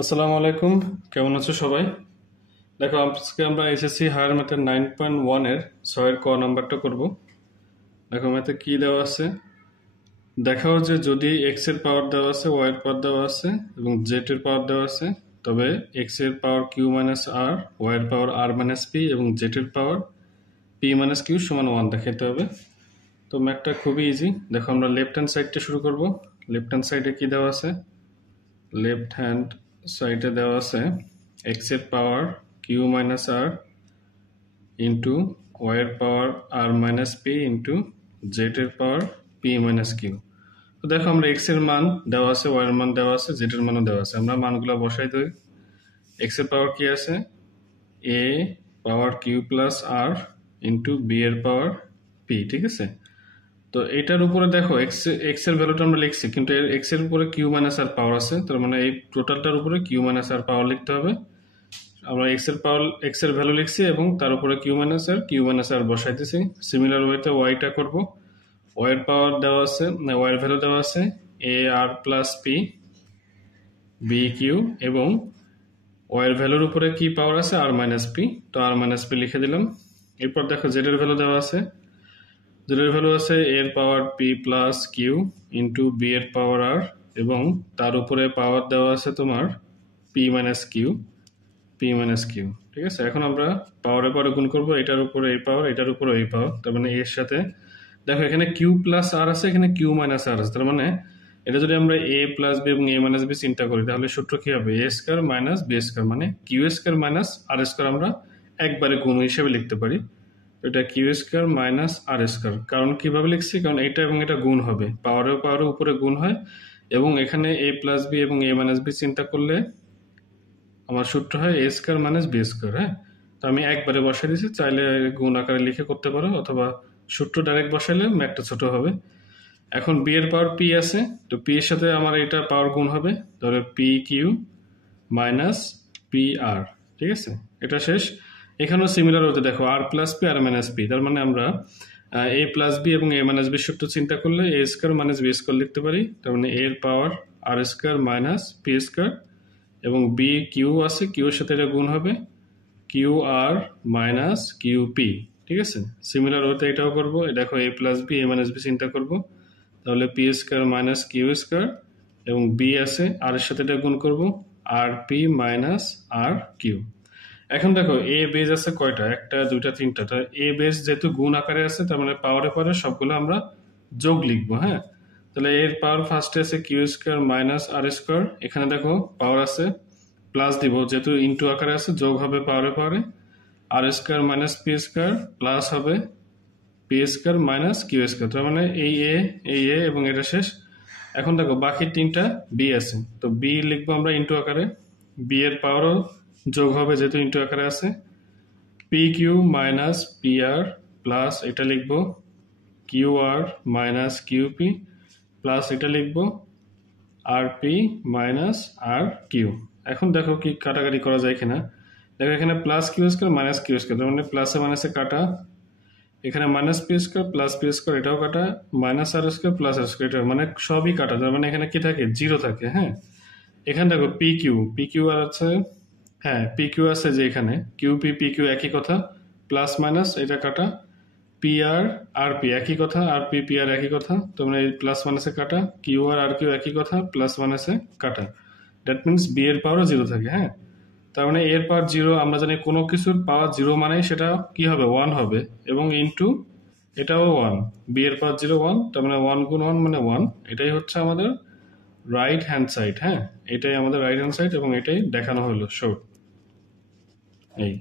আসসালামু আলাইকুম, কেমন আছো সবাই? দেখো, আজকে আমরা এসএসসি হায়ার ম্যাথের 9.1 এর 6 এর ক নাম্বারটা করব। দেখো ম্যাথে কি দেওয়া আছে, দেখাও যে যদি এক্স এর পাওয়ার দেওয়া আছে, ওয়াই এর পাওয়ার দেওয়া আছে এবং জেড এর পাওয়ার দেওয়া আছে, তবে এক্স এর পাওয়ার কিউ মাইনাস আর, ওয়াই এর পাওয়ার আর মাইনাস পি এবং জেড এর পাওয়ার পি মাইনাস কিউ সমান 1 দেখাতে হবে। তো ম্যাথটা খুবই ইজি। দেখো আমরা লেফট হ্যান্ড সাইডটা শুরু করব। লেফট হ্যান্ড সাইডে কি দেওয়া আছে, লেফট হ্যান্ড সাইডে দেওয়া আছে এক্স এর পাওয়ার কিউ মাইনাস আর ইন্টু ওয়াই এর পাওয়ার আর মাইনাস পি ইন্টু জেড এর পাওয়ার পি মাইনাস কিউ। তো দেখো আমরা এক্স এর মান দেওয়া আছে, ওয়াই এর মান দেওয়া আছে, জেড এর মানও দেওয়া আছে, আমরা মানগুলো বসাই দিই। এক্স এর পাওয়ার কি আছে, এ পাওয়ার কিউ প্লাস আর ইন্টু বি এর পাওয়ার পি, ঠিক আছে। তো এটার উপরে দেখো এক্স এর ভ্যালুটা আমরা লিখছি, কিন্তু এক্স এর উপরে কিউ মাইনাস আর পাওয়ার আছে, তার মানে এই টোটালটার উপরে কিউ মাইনাস আর পাওয়ার লিখতে হবে। আমরা এক্স এর ভ্যালু লিখছি এবং তার উপরে কিউ মাইনাস আর বসাইতেছি। সিমিলার ওয়েতে ওয়াইটা করব। ওয়াই এর পাওয়ার দেওয়া আছে, ওয়াই এর ভ্যালু দেওয়া আছে এ আর প্লাস পি বি কিউ, এবং ওয়াই এর ভ্যালুর উপরে কি পাওয়ার আছে আর মাইনাস পি, তো আর মাইনাস পি লিখে দিলাম। এরপর দেখো জেড এর ভ্যালু দেওয়া আছে, জেড এর ভ্যালু আছে এর power P plus Q into B এর পাওয়ার আর, এবং তার উপরে পাওয়ার দেওয়া আছে তোমার পি মাইনাস কিউ, ঠিক আছে। এখন আমরা পাওয়ারের পরে গুণ করব, এটার উপরে এই পাওয়ার, এটার উপরে এই পাওয়ার, তার মানে এর সাথে দেখো এখানে কিউ প্লাস আর আছে, এখানে কিউ মাইনাস আর আছে, তার মানে এটা যদি আমরা এ প্লাস বি এবং এ মাইনাস বি চিন্তা করি, তাহলে সূত্র কি হবে, এ স্কয়ার মাইনাস বি স্কয়ার, মানে Q square minus r square আমরা একবারে গুণ হিসেবে লিখতে পারি। এটা Q square minus r square, কারণ কিভাবে লিখছি, কারণ এটা এবং এটা গুণ হবে, পাওয়ারের উপরে গুণ হয়, এবং এখানে এ প্লাস বি এবং এ মাইনাস বি চিন্তা করলে আমার সূত্র হয় এ স্কয়ার মাইনাস বি স্কয়ার। হ্যাঁ, তো আমি একবারে বসাই দিয়েছি, চাইলে গুণ আকারে লিখে করতে পারো, অথবা সূত্র ডাইরেক্ট বসাইলে ম্যাথটা ছোট হবে। এখন বি এর পাওয়ার পি আছে, তো পি এর সাথে আমার এটা পাওয়ার গুণ হবে, ধরো পি কিউ মাইনাস পি আর, ঠিক আছে। এটা শেষ। এখানেও সিমিলার হতে দেখো আর plus P R minus P, তার মানে আমরা এ প্লাস বি এবং এ মাইনাস বি সূত্র চিন্তা করলে a square minus b square লিখতে পারি, তার মানে এর power r square minus P square, এবং বি কিউ আছে, কিউ এর সাথে এটা গুণ হবে q r minus q p, ঠিক আছে। সিমিলার হতে এটাও করবো, দেখো a plus b a minus b চিন্তা করবো, তাহলে p square minus Q square, এবং বি আছে আর এর সাথে এটা গুণ করবো r p minus r q. এখন দেখো এ বেজ আছে কয়টা, একটা দুইটা তিনটা, তো এ বেজ যেহেতু গুণ আকারে আছে, তার মানে পাওয়ারে পরে সবগুলো আমরা যোগ লিখবো। হ্যাঁ, তাহলে এর পাওয়ার ফার্স্টে আছে Q square minus r square, এখানে দেখো পাওয়ার আছে প্লাস দিব, যেহেতু ইন্টু আকারে আছে যোগ হবে পাওয়ারে R square minus P square plus হবে P square minus Q square, তার মানে এই এ এবং এটা শেষ। এখন দেখো বাকি তিনটা বি আছে, তো বি লিখবো আমরা ইন্টু আকারে, বি এর পাওয়ারও যোগ হবে যেহেতু ইন্টু আকারে আছে, p q minus p r plus এটা লিখবো q r minus q p plus এটা লিখবো r p minus r q. এখন দেখো কি কাটাকাটি করা যায় কিনা, দেখো এখানে plus q square minus Q square, তার মানে প্লাসে মাইনাসে কাটা, এখানে minus P square plus p square এটাও কাটা, minus r square plus r square এটা, মানে সবই কাটা, তার মানে এখানে কি থাকে, জিরো থাকে। হ্যাঁ, এখানে দেখো পি কিউ আর আছে, হ্যাঁ পি কিউ আছে যে এখানে কিউ পি কিউ একই কথা, প্লাস মাইনাস এটা কাটা, পি আর পি একই কথা, আর পি আর একই কথা, তোমরা এই প্লাস মাইনাসে কাটা, কিউ আর কিউ একই কথা, প্লাস মাইনাসে কাটা, দ্যাট মিনস বি এর পাওয়ারও জিরো থাকে। হ্যাঁ, তার মানে এর পাওয়ার জিরো, আমরা জানি কোনো কিছুর পাওয়ার জিরো মানে সেটা কি হবে, ওয়ান হবে, এবং ইন্টু এটাও ওয়ান, বি এর পাওয়ার জিরো ওয়ান, তার মানে ওয়ান গুণ ওয়ান মানে ওয়ান, এটাই হচ্ছে আমাদের রাইট হ্যান্ড সাইড। হ্যাঁ, এটাই আমাদের রাইট হ্যান্ড সাইড, এবং এটাই দেখানো হলো শর্ট এই